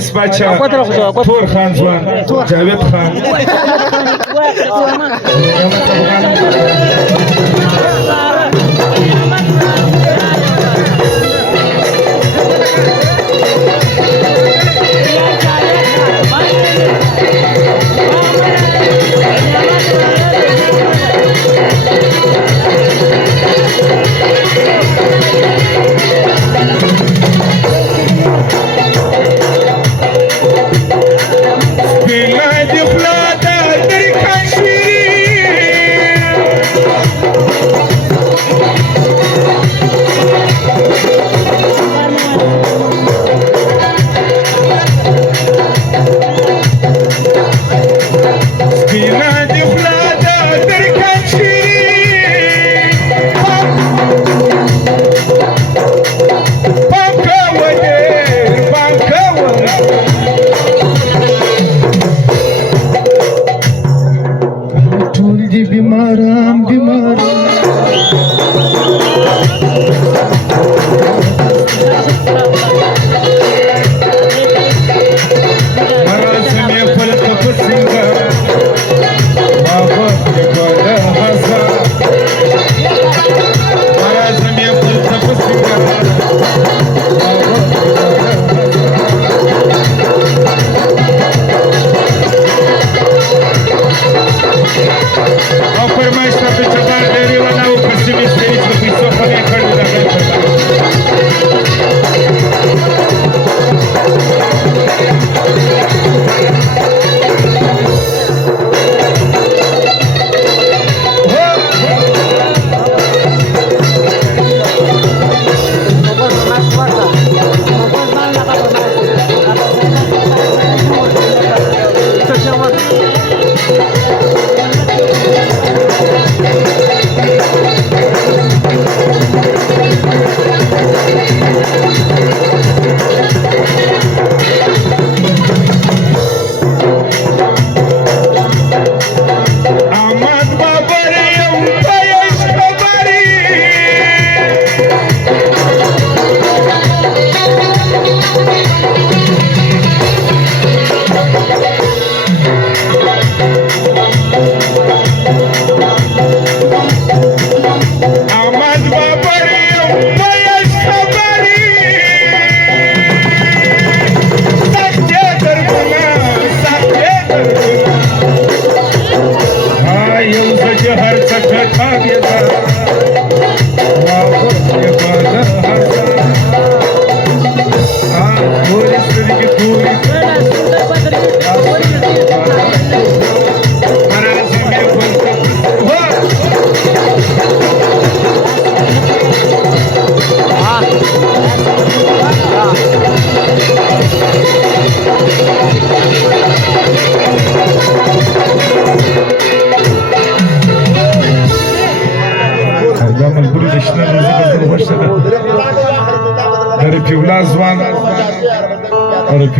ویس بچه تور خان جوان جاوید خان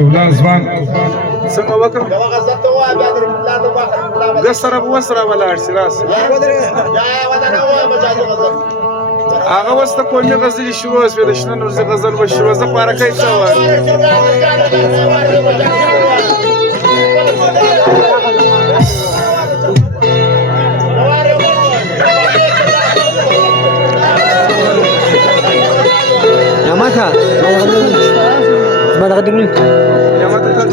رفیع ځوان څنګه وکړم ګسره وسره ولاړ شي راس هغه وسته کومه غزل شروع اوس د شنو غزل و شروع ز پاره کوي څه و Yamaka, mana kadang ni? Yamaka kan.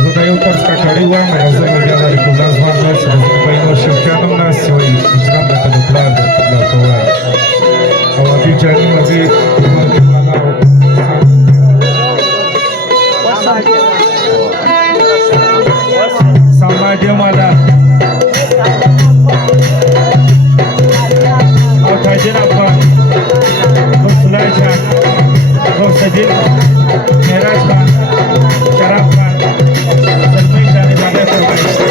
Задаю так скакали вам, я заявляю на рекламу звонок, поэтому шефтяном нас сегодня ждем до этого плана для того. А вот и чай мы здесь sama dia malah kajian apa belajar bersedih meraskan carapan terbaik dari mana terbaik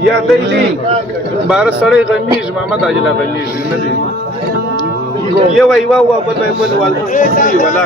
یا دیلی 12 سړی غمیږي محمد عاجل غمیږي نه دی یو ایوا بل والدی ولا